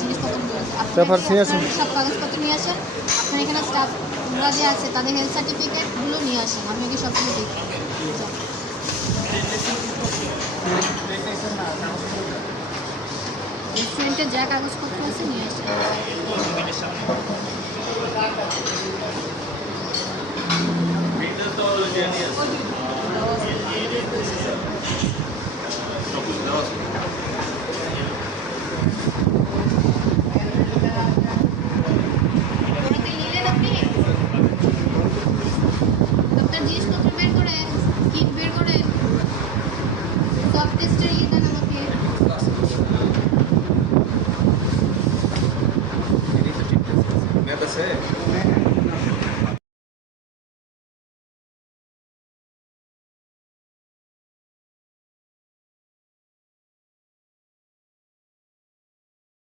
জিনিসপত্র নিয়ে আসেন সব কাগজপত্র নিয়ে আসেন। আপনার এখানে স্টাফরা যে আছে তাদের হেলথ সার্টিফিকেটগুলো নিয়ে আসেন। আমি আগে সবগুলো দেখি। রেস্টুরেন্টে যা কাগজপত্র আছে নিয়ে আসেন। मैं